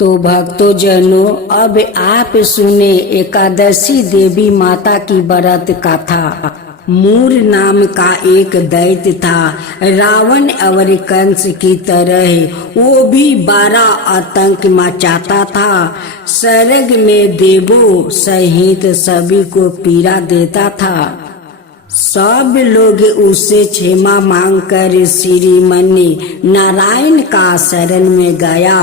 तो भक्तों जनों, अब आप सुने एकादशी देवी माता की व्रत कथा। मूर नाम का एक दैत्य था, रावण और कंस की तरह वो भी 12 आतंक मचाता था। स्वर्ग में देवों सहित सभी को पीड़ा देता था। सब लोग उससे क्षमा मांगकर श्रीमन नारायण का शरण में गया।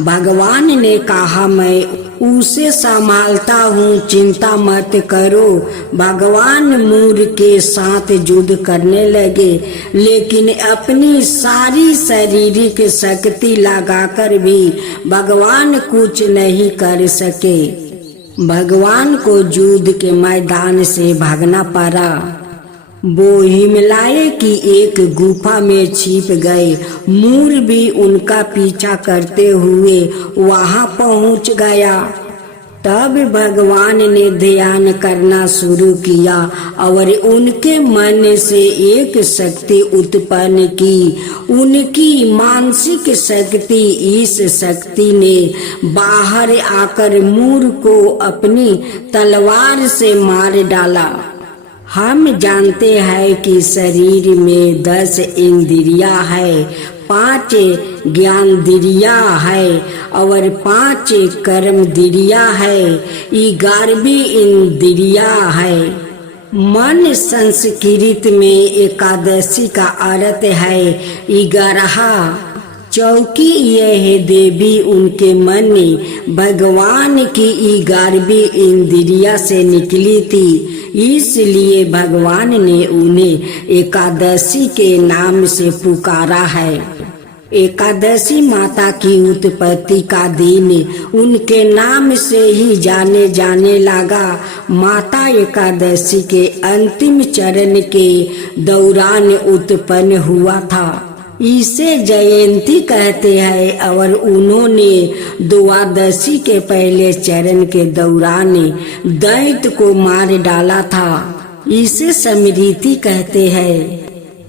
भगवान ने कहा, मैं उसे संभालता हूँ, चिंता मत करो। भगवान मूर के साथ युद्ध करने लगे, लेकिन अपनी सारी शारीरिक शक्ति लगाकर भी भगवान कुछ नहीं कर सके। भगवान को युद्ध के मैदान से भागना पड़ा। वो हिमालय की एक गुफा में छिप गए। मूर भी उनका पीछा करते हुए वहां पहुंच गया। तब भगवान ने ध्यान करना शुरू किया और उनके मन से एक शक्ति उत्पन्न की। उनकी मानसिक शक्ति, इस शक्ति ने बाहर आकर मूर को अपनी तलवार से मार डाला। हम जानते हैं कि शरीर में 10 इंद्रियां है, 5 ज्ञानेंद्रियां है और 5 कर्मेंद्रियां है, 11वीं इंद्रियां है। मन संस्कृत में एकादशी का अर्थ है 11। चौकी यह देवी उनके मन भगवान की 11वीं इंद्रिया से निकली थी, इसलिए भगवान ने उन्हें एकादशी के नाम से पुकारा है। एकादशी माता की उत्पत्ति का दिन उनके नाम से ही जाने जाने लगा। माता एकादशी के अंतिम चरण के दौरान उत्पन्न हुआ था। इसे जयंती कहते हैं और उन्होंने द्वादशी के पहले चरण के दौरान दैत्य को मार डाला था। इसे स्मृति कहते हैं।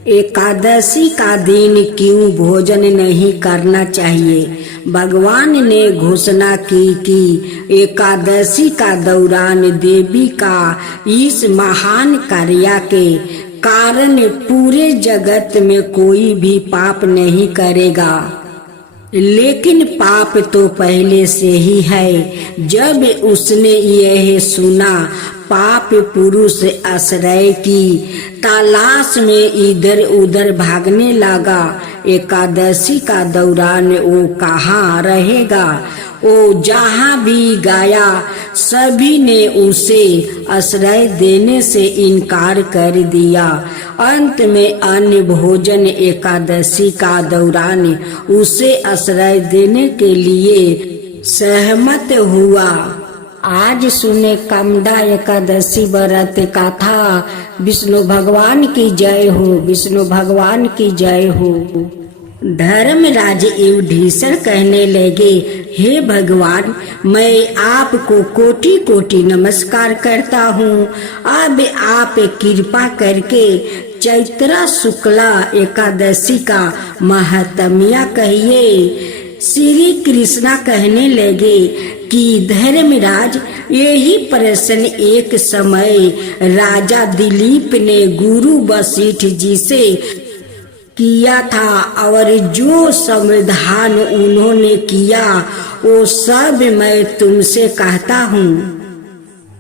एकादशी का दिन क्यों भोजन नहीं करना चाहिए? भगवान ने घोषणा की कि एकादशी का दौरान देवी का इस महान कार्य के कारण पूरे जगत में कोई भी पाप नहीं करेगा। लेकिन पाप तो पहले से ही है। जब उसने यह सुना, पाप पुरुष आश्रय की तलाश में इधर उधर भागने लगा। एकादशी का दौरान वो कहाँ रहेगा? वो जहाँ भी गया सभी ने उसे आश्रय देने से इनकार कर दिया। अंत में अन्य भोजन एकादशी का दौरान उसे आश्रय देने के लिए सहमत हुआ। आज सुने कामदा एकादशी व्रत कथा। विष्णु भगवान की जय हो, विष्णु भगवान की जय हो। धर्मराज युधिष्ठिर कहने लगे, हे भगवान, मैं आपको कोटि कोटि नमस्कार करता हूँ। अब आप कृपा करके चैत्र शुक्ला एकादशी का महात्म्य कहिए। श्री कृष्णा कहने लगे कि धर्मराज, यही प्रश्न एक समय राजा दिलीप ने गुरु वशिष्ठ जी से किया था और जो समाधान उन्होंने किया वो सब मैं तुमसे कहता हूँ।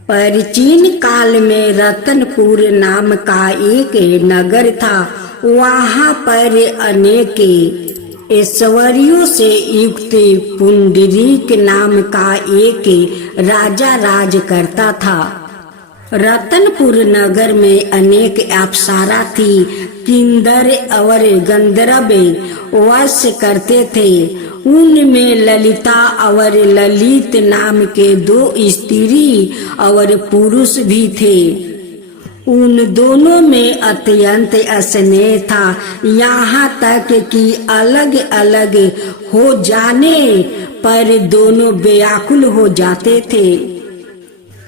प्राचीन काल में रतनपुर नाम का एक नगर था। वहाँ पर अनेक ऐश्वर्यों से युक्त पुंडरीक नाम का एक राजा राज करता था। रतनपुर नगर में अनेक अप्सरा थी। किन्नर और गंधर्व वास करते थे। उनमें ललिता और ललित नाम के 2 स्त्री और पुरुष भी थे। उन दोनों में अत्यंत स्नेह था, यहाँ तक कि अलग अलग हो जाने पर दोनों व्याकुल हो जाते थे।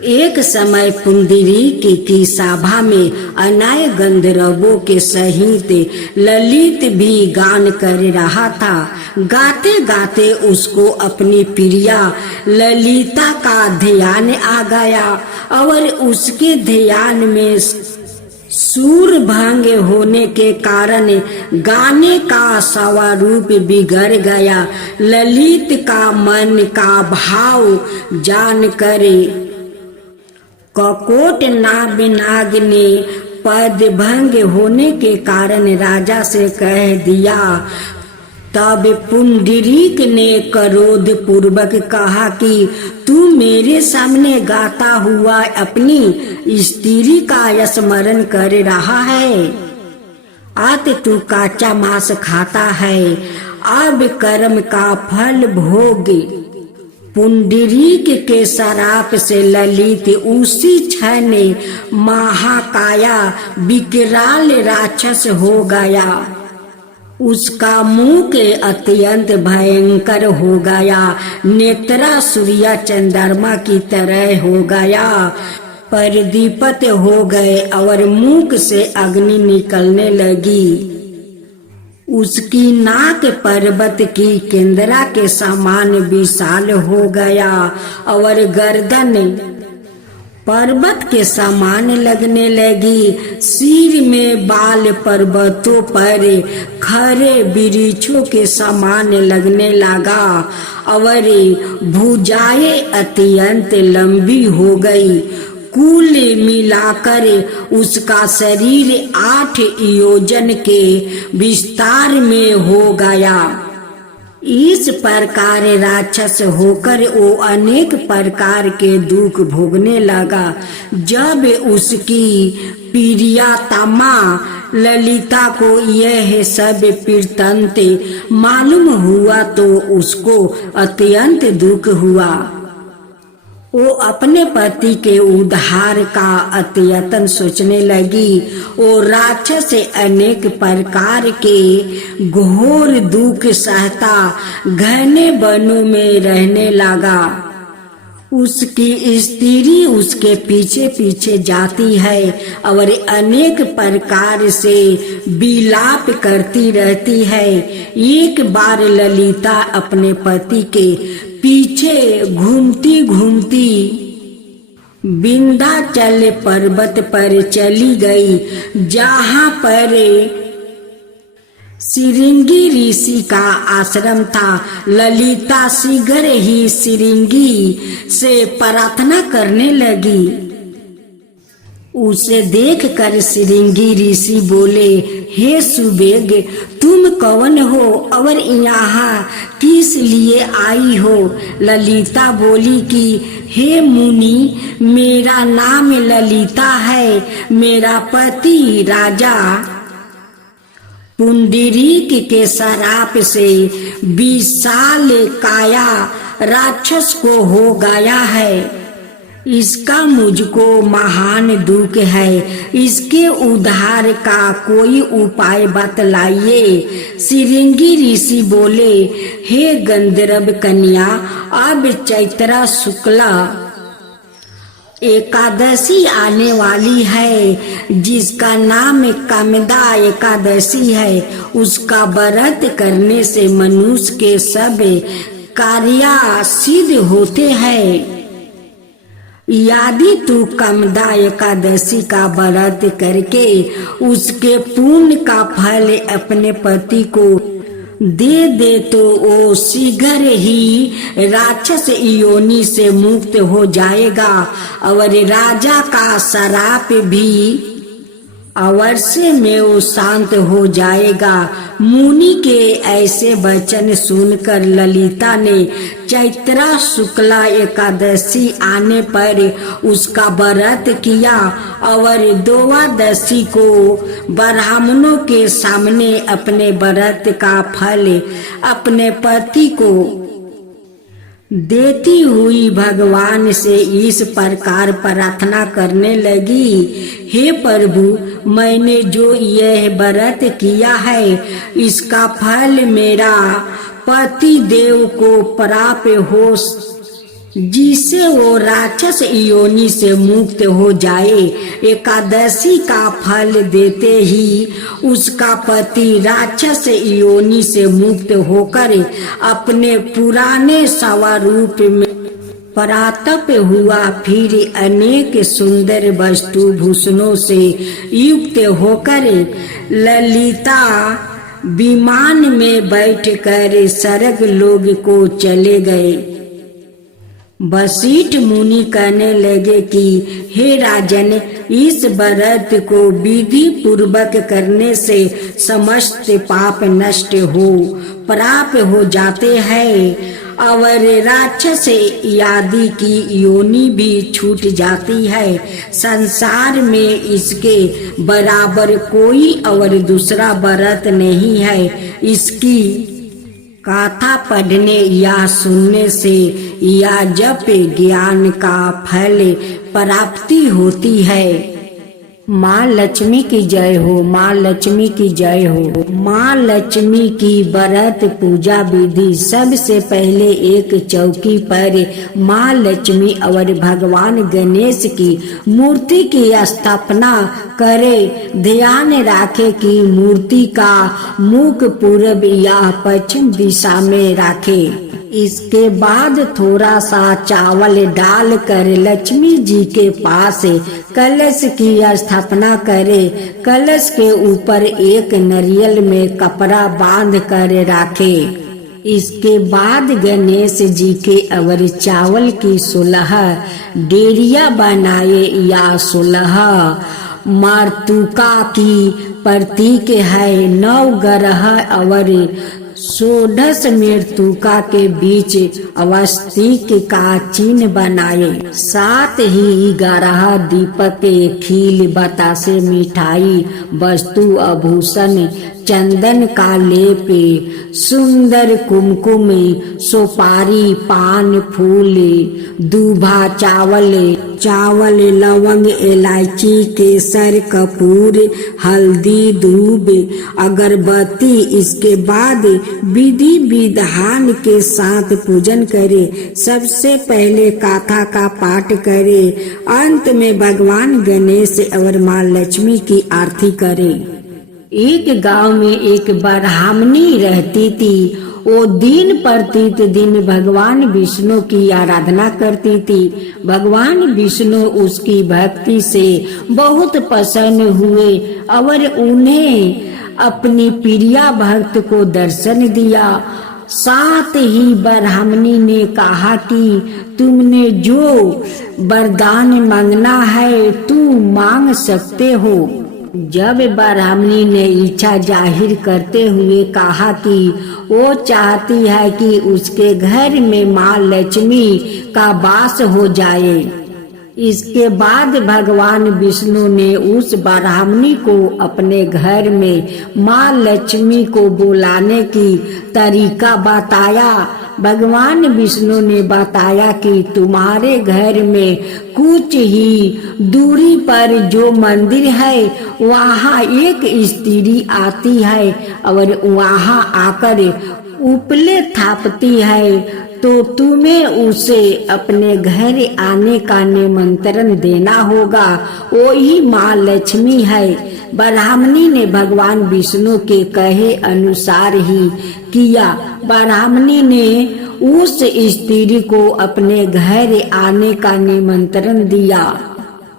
एक समय पुंडरीक की सभा में अनाय गंधर्वों के सहित ललित भी गान कर रहा था। गाते गाते उसको अपनी प्रिया ललिता का ध्यान आ गया और उसके ध्यान में सूर भंग होने के कारण गाने का स्वरूप बिगड़ गया। ललित का मन का भाव जान कर ककोट नाग ने पद भंग होने के कारण राजा से कह दिया। तब पुंडरीक ने क्रोध पूर्वक कहा कि तू मेरे सामने गाता हुआ अपनी स्त्री का स्मरण कर रहा है। आज तू काचा मांस खाता है, अब कर्म का फल भोग। पुंडरीक के शराप से ललित उसी क्षण महाकाया विकराल राक्षस हो गया। उसका मुख अत्यंत भयंकर हो गया, नेत्रा सूर्य चंद्रमा की तरह हो गया, प्रदीप्त हो गए और मुख से अग्नि निकलने लगी। उसकी नाक पर्वत की केंद्रा के समान विशाल हो गया और गर्दन पर्वत के समान लगने लगी। सिर में बाल पर्वतों पर खरे वृक्षों के समान लगने लगा और भुजाएं अत्यंत लंबी हो गई। कुल मिलाकर उसका शरीर 8 योजन के विस्तार में हो गया। इस प्रकार राक्षस होकर वो अनेक प्रकार के दुख भोगने लगा। जब उसकी प्रियतमा ललिता को यह सब वृत्तांत मालूम हुआ तो उसको अत्यंत दुख हुआ। वो अपने पति के उद्धार का अत्यतन सोचने लगी। वो राक्षस से अनेक प्रकार के घोर दुख सहता घने वनों में रहने लगा। उसकी स्त्री उसके पीछे पीछे जाती है और अनेक प्रकार से विलाप करती रहती है। एक बार ललिता अपने पति के पीछे घूमती घूमती विंध्याचल पर्वत पर चली गई, जहाँ पर सिरिंगी ऋषि का आश्रम था। ललिता शीघ्र ही सिरिंगी से प्रार्थना करने लगी। उसे देखकर सिरिंगी ऋषि बोले, हे सुबेग, तुम कौन हो और यहाँ किस लिए आई हो? ललिता बोली कि हे मुनि, मेरा नाम ललिता है। मेरा पति राजा पुंडरीक के शराप से विशाल काया राक्षस को हो गया है। इसका मुझको महान दुख है। इसके उद्धार का कोई उपाय बतलाइए। सिरिंगी ऋषि बोले, हे गंधर्व कन्या, अब चैत्रा शुक्ला एकादशी आने वाली है, जिसका नाम कामदा एकादशी है। उसका व्रत करने से मनुष्य के सब कार्य सिद्ध होते हैं। यदि तू कामदा एकादशी का व्रत करके उसके पुण्य का फल अपने पति को दे दे तो वो शीघ्र ही राक्षस योनि से मुक्त हो जाएगा और राजा का श्राप भी अवश्य में वो शांत हो जाएगा। मुनि के ऐसे वचन सुनकर ललिता ने चैत्रा शुक्ला एकादशी आने पर उसका व्रत किया और द्वादशी को ब्राह्मणों के सामने अपने व्रत का फल अपने पति को देती हुई भगवान से इस प्रकार प्रार्थना करने लगी, हे प्रभु, मैंने जो यह व्रत किया है इसका फल मेरा पति देव को प्राप्त हो जिससे वो राक्षस योनि से मुक्त हो जाए। एकादशी का फल देते ही उसका पति राक्षस योनि से मुक्त होकर अपने पुराने स्वरूप में परातप हुआ। फिर अनेक सुंदर वस्तु भूषणों से युक्त होकर ललिता विमान में बैठकर स्वर्ग लोक को चले गए। वशिष्ठ मुनि कहने लगे कि हे राजन, इस व्रत को विधि पूर्वक करने से समस्त पाप नष्ट हो प्राप्त हो जाते हैं और राक्षस आदि की योनि भी छूट जाती है। संसार में इसके बराबर कोई और दूसरा व्रत नहीं है। इसकी कथा पढ़ने या सुनने से या जप ज्ञान का फल प्राप्ति होती है। माँ लक्ष्मी की जय हो, माँ लक्ष्मी की जय हो। माँ लक्ष्मी की व्रत पूजा विधि। सबसे पहले एक चौकी पर माँ लक्ष्मी और भगवान गणेश की मूर्ति की स्थापना करे। ध्यान रखे कि मूर्ति का मुख पूर्व या पश्चिम दिशा में रखे। इसके बाद थोड़ा सा चावल डालकर लक्ष्मी जी के पास कलश की स्थापना करे। कलश के ऊपर एक नारियल में कपड़ा बांध कर रखे। इसके बाद गणेश जी के और चावल की 16 डेरिया बनाए या 16 मातृका की प्रतीक है। 9 ग्रह और 16 मृतका के बीच अवस्थित का चिन्ह बनाए। साथ ही 11 दीपक, खील, बतासे, मिठाई, वस्तु, आभूषण, चंदन का लेप, सुंदर कुमकुम, सुपारी, पान, फूल, दूभा, चावल, लवंग, इलायची, केसर, कपूर, हल्दी, दूब, अगरबत्ती। इसके बाद विधि विधान के साथ पूजन करे। सबसे पहले कथा का पाठ करे। अंत में भगवान गणेश और माँ लक्ष्मी की आरती करे। एक गांव में एक ब्राह्मणी रहती थी। वो दिन प्रतिदिन भगवान विष्णु की आराधना करती थी। भगवान विष्णु उसकी भक्ति से बहुत प्रसन्न हुए और उन्हें अपनी प्रिया भक्त को दर्शन दिया। साथ ही ब्राह्मणी ने कहा कि तुमने जो वरदान मांगना है तुम मांग सकते हो। जब ब्राह्मणी ने इच्छा जाहिर करते हुए कहा कि वो चाहती है कि उसके घर में माँ लक्ष्मी का वास हो जाए। इसके बाद भगवान विष्णु ने उस ब्राह्मणी को अपने घर में माँ लक्ष्मी को बुलाने की तरीका बताया। भगवान विष्णु ने बताया कि तुम्हारे घर में कुछ ही दूरी पर जो मंदिर है वहाँ एक स्त्री आती है और वहाँ आकर उपले थापती है, तो तुम्हें उसे अपने घर आने का निमंत्रण देना होगा। वही माँ लक्ष्मी है। ब्राह्मणी ने भगवान विष्णु के कहे अनुसार ही किया। ब्राह्मणी ने उस स्त्री को अपने घर आने का निमंत्रण दिया।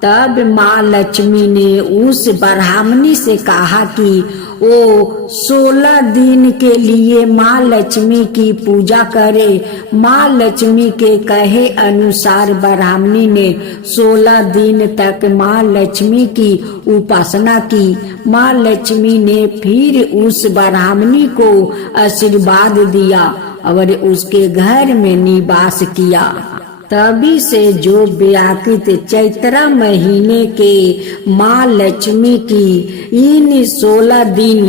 तब माँ लक्ष्मी ने उस ब्राह्मणी से कहा कि वो 16 दिन के लिए माँ लक्ष्मी की पूजा करे। माँ लक्ष्मी के कहे अनुसार ब्राह्मणी ने 16 दिन तक माँ लक्ष्मी की उपासना की। माँ लक्ष्मी ने फिर उस ब्राह्मणी को आशीर्वाद दिया और उसके घर में निवास किया। तभी से जो व्याकृत चैत्र महीने के माँ लक्ष्मी की इन 16 दिन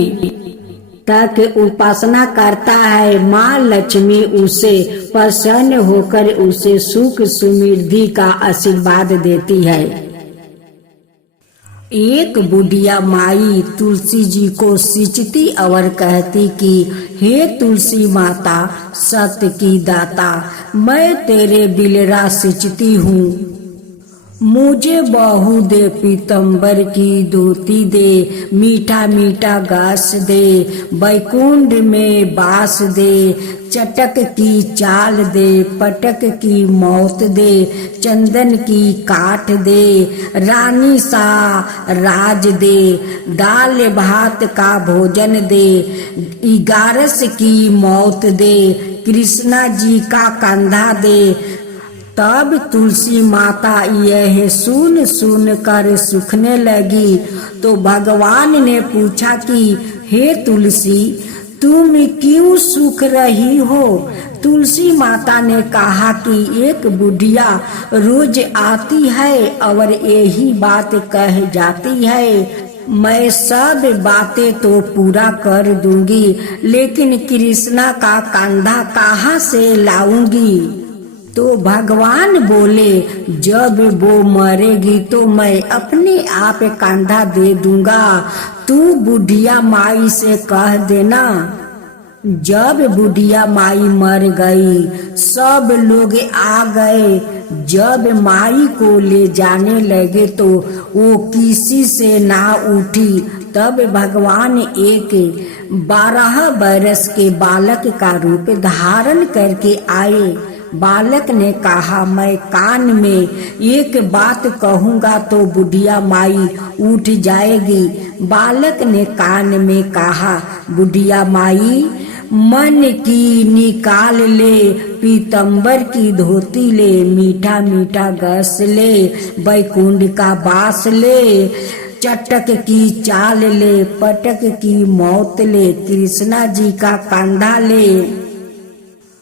तक उपासना करता है, माँ लक्ष्मी उसे प्रसन्न होकर उसे सुख समृद्धि का आशीर्वाद देती है। एक बुढ़िया माई तुलसी जी को सींचती और कहती कि हे तुलसी माता, सत्य की दाता, मैं तेरे बिलरा सिंचती हूँ। मुझे बहू दे पीतंबर की धोती दे, मीठा मीठा घास दे, बैकुंठ में बास दे, चटक की चाल दे, पटक की मौत दे, चंदन की काठ दे, रानी सा राज दे, दाल भात का भोजन दे, 11 की मौत दे, कृष्णा जी का कंधा दे। तब तुलसी माता यह सुन कर सूखने लगी। तो भगवान ने पूछा कि हे तुलसी, तुम क्यों सूख रही हो? तुलसी माता ने कहा कि एक बुढ़िया रोज आती है और यही बात कह जाती है। मैं सब बातें तो पूरा कर दूंगी, लेकिन कृष्णा का कंधा कहाँ से लाऊंगी? तो भगवान बोले, जब वो मरेगी तो मैं अपने आप कंधा दे दूंगा। तू बुढ़िया माई से कह देना। जब बुढ़िया माई मर गई, सब लोग आ गए। जब माई को ले जाने लगे तो वो किसी से ना उठी। तब भगवान एक 12 बरस के बालक का रूप धारण करके आए। बालक ने कहा, मैं कान में एक बात कहूँगा तो बुढ़िया माई उठ जाएगी। बालक ने कान में कहा, बुढ़िया माई, मन की निकाल ले, पीतंबर की धोती ले, मीठा मीठा घास ले, बैकुंठ का बास ले, चटक की चाल ले, पटक की मौत ले, कृष्णा जी का कंधा ले।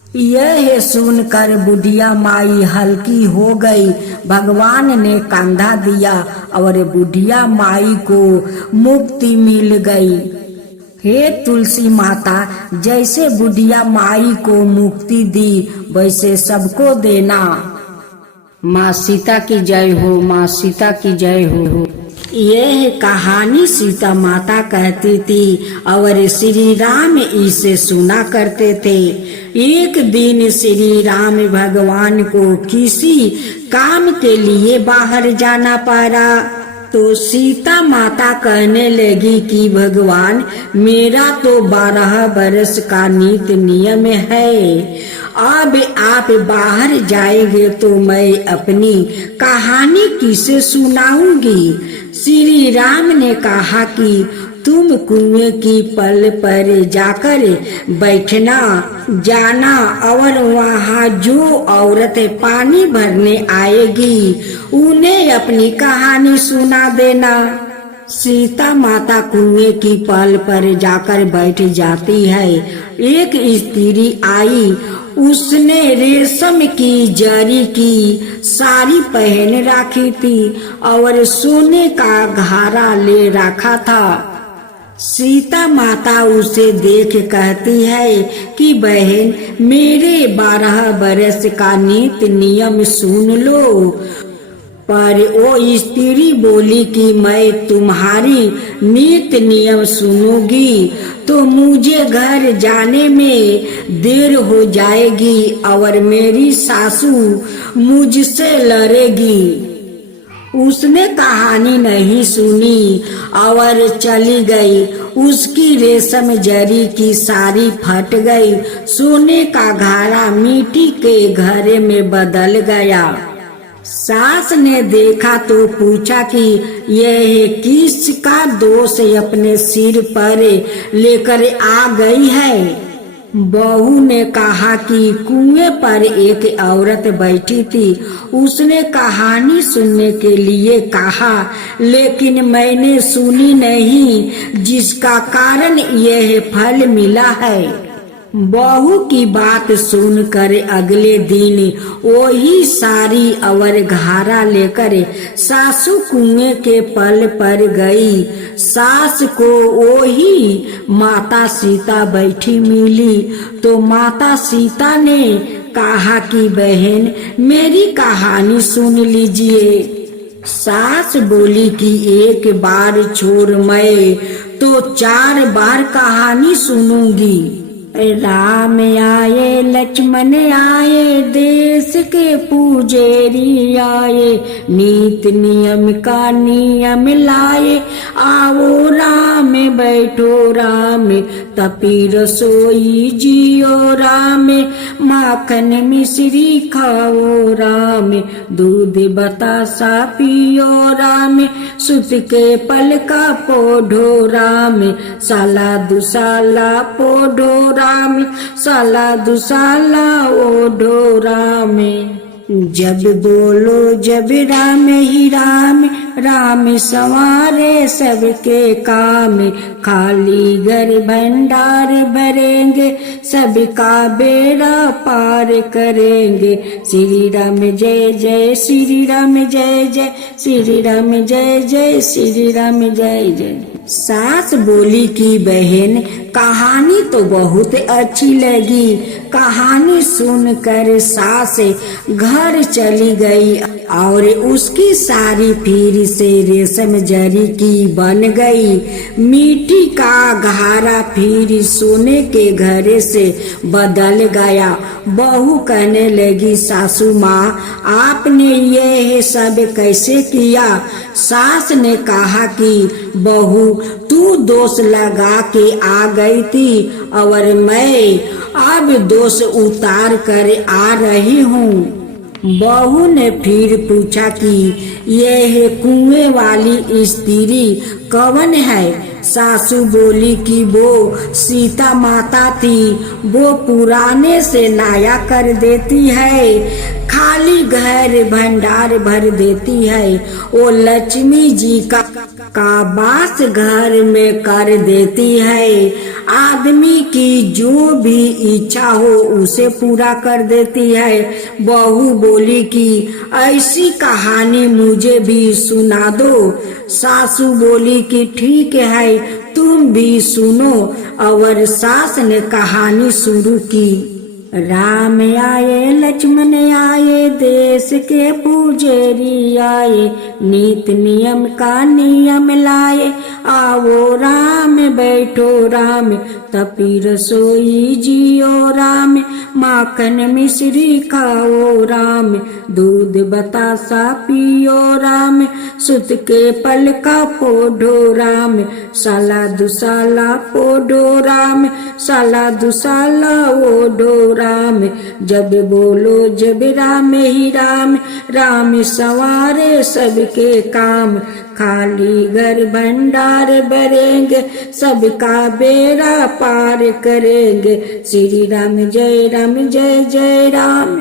यह सुनकर बुढ़िया माई हल्की हो गई। भगवान ने कंधा दिया और बुढ़िया माई को मुक्ति मिल गई। हे तुलसी माता, जैसे बुढ़िया माई को मुक्ति दी वैसे सबको देना। माँ सीता की जय हो, माँ सीता की जय हो। यह कहानी सीता माता कहती थी और श्री राम इसे सुना करते थे। एक दिन श्री राम भगवान को किसी काम के लिए बाहर जाना पड़ा। तो सीता माता कहने लगी कि भगवान, मेरा तो 12 बरस का नित नियम है। अब आप बाहर जाएंगे तो मैं अपनी कहानी किसे सुनाऊंगी? श्री राम ने कहा कि तुम कुएं की पल पर जाकर बैठना, जाना और वहाँ जो औरत पानी भरने आएगी उन्हें अपनी कहानी सुना देना। सीता माता कुएं की पल पर जाकर बैठ जाती है। एक स्त्री आई, उसने रेशम की जरी की साड़ी पहन रखी थी और सोने का घारा ले रखा था। सीता माता उसे देख कहती है कि बहन, मेरे 12 बरस का नित नियम सुन लो। पर वो स्त्री बोली कि मैं तुम्हारी नित नियम सुनूंगी तो मुझे घर जाने में देर हो जाएगी और मेरी सासू मुझसे लड़ेगी। उसने कहानी नहीं सुनी और चली गई। उसकी रेशम जरी की साड़ी फट गई, सोने का घारा मिट्टी के घड़े में बदल गया। सास ने देखा तो पूछा कि यह किसका दोष अपने सिर पर लेकर आ गई है? बहू ने कहा कि कुएं पर एक औरत बैठी थी, उसने कहानी सुनने के लिए कहा, लेकिन मैंने सुनी नहीं, जिसका कारण यह फल मिला है। बहू की बात सुनकर अगले दिन वही सारी और घारा लेकर सासू कुएं के पल पर गई। सास को वही माता सीता बैठी मिली तो माता सीता ने कहा कि बहन, मेरी कहानी सुन लीजिए। सास बोली कि एक बार छोड़ मैं तो 4 बार कहानी सुनूंगी। राम आए लक्ष्मण आए देश के पूजेरी आए, नीत नियम का नियम लाए, आओ राम बैठो राम, तपी रसोई जियो राम, माखन मिश्री खाओ राम, दूध बतासा पियो राम, सुत के पल का पोढ़ो राम, साला दुसाला पोढ़ो राम, साला दुसाला ओढ़ो राम। जब बोलो जब राम ही राम, राम संवारे सबके काम, खाली घर भंडार भरेंगे, सबका बेड़ा पार करेंगे। श्री राम जय जय श्री राम जय जय, श्री राम जय जय श्री राम जय जय। सास बोली कि बहन कहानी तो बहुत अच्छी लगी। कहानी सुनकर सास घर चली गई और उसकी सारी फिर से रेशम जरी की बन गई। मिट्टी का घारा फिर सोने के घड़े से बदल गया। बहू कहने लगी सासू माँ आपने ये सब कैसे किया। सास ने कहा कि बहू तू दोष लगा के आ गई थी और मैं अब दोष उतार कर आ रही हूँ। बहू ने फिर पूछा कि यह कुएं वाली स्त्री कौन है। सासू बोली कि वो सीता माता थी, वो पुराने से नया कर देती है, खाली घर भंडार भर देती है, वो लक्ष्मी जी का वास घर में कर देती है, आदमी की जो भी इच्छा हो उसे पूरा कर देती है। बहू बोली कि ऐसी कहानी मुझे भी सुना दो। सासू बोली कि ठीक है तुम भी सुनो और सास ने कहानी शुरू की। राम आए लक्ष्मण आए देश के पूजेरी आए, नीत नियम का नियम लाए, आओ राम बैठो राम, तपी रसोई जियो राम, माखन मिश्री खाओ राम, दूध बतासा पियो राम, सुत के पल का पोढ़ो राम, साला दुसाला पोढ़ो राम, साला दुसाला ओढ़ो राम। जब बोलो जब राम ही राम, राम संवारे सबके काम, खाली घर भंडार भरेंगे, सबका बेड़ा पार करेंगे। श्री राम जय जय राम।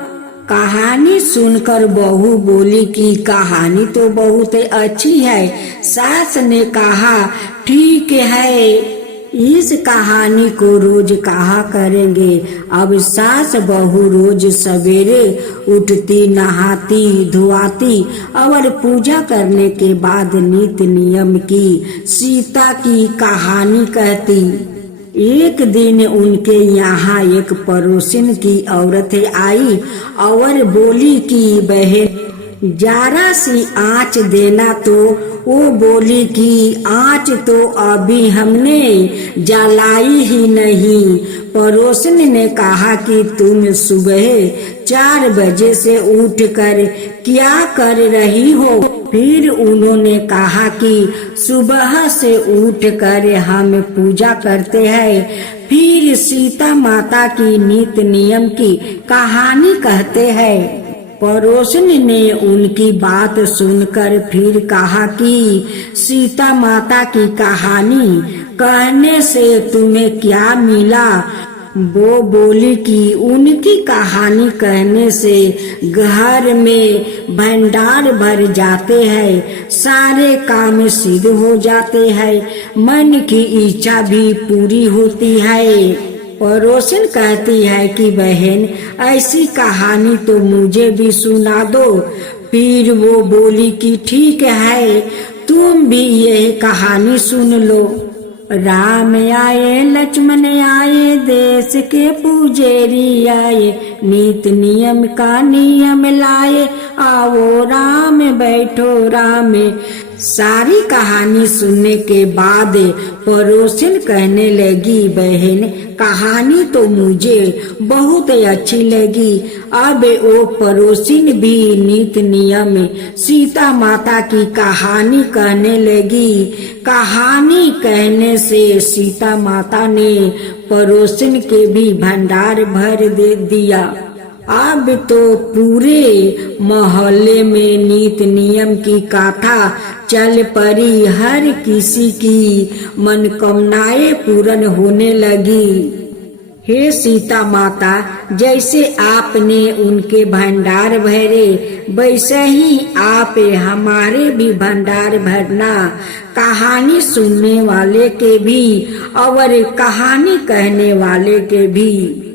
कहानी सुनकर बहू बोली कि कहानी तो बहुत अच्छी है। सास ने कहा ठीक है इस कहानी को रोज कहा करेंगे। अब सास बहू रोज सवेरे उठती, नहाती धुआती और पूजा करने के बाद नित्य नियम की सीता की कहानी कहती। एक दिन उनके यहाँ एक पड़ोसिन की औरत आई और बोली कि बहन जरा सी आँच देना। तो वो बोली कि आँच तो अभी हमने जलाई ही नहीं। पड़ोसन ने कहा कि तुम सुबह 4 बजे से उठकर क्या कर रही हो। फिर उन्होंने कहा कि सुबह से उठकर हम पूजा करते हैं, फिर सीता माता की नित्य नियम की कहानी कहते हैं। पड़ोसन ने उनकी बात सुनकर फिर कहा कि सीता माता की कहानी कहने से तुम्हें क्या मिला। वो बोली कि उनकी कहानी कहने से घर में भंडार भर जाते हैं, सारे काम सिद्ध हो जाते हैं, मन की इच्छा भी पूरी होती है। पड़ोसन कहती है कि बहन ऐसी कहानी तो मुझे भी सुना दो। फिर वो बोली कि ठीक है तुम भी यह कहानी सुन लो। राम आए लक्ष्मण आए देश के पूजेरी आए, नीत नियम का नियम लाए, आओ राम बैठो राम, सारी कहानी सुनने के बाद पड़ोसिन कहने लगी, बहन कहानी तो मुझे बहुत अच्छी लगी। अब वो पड़ोसिन भी नीत नियम सीता माता की कहानी कहने लगी। कहानी कहने से सीता माता ने पड़ोसिन के भी भंडार भर दे दिया। अब तो पूरे मोहल्ले में नीत नियम की गाथा चल पड़ी। हर किसी की मनोकामनाएं पूर्ण होने लगी। हे सीता माता, जैसे आपने उनके भंडार भरे वैसे ही आप हमारे भी भंडार भरना। कहानी सुनने वाले के भी और कहानी कहने वाले के भी।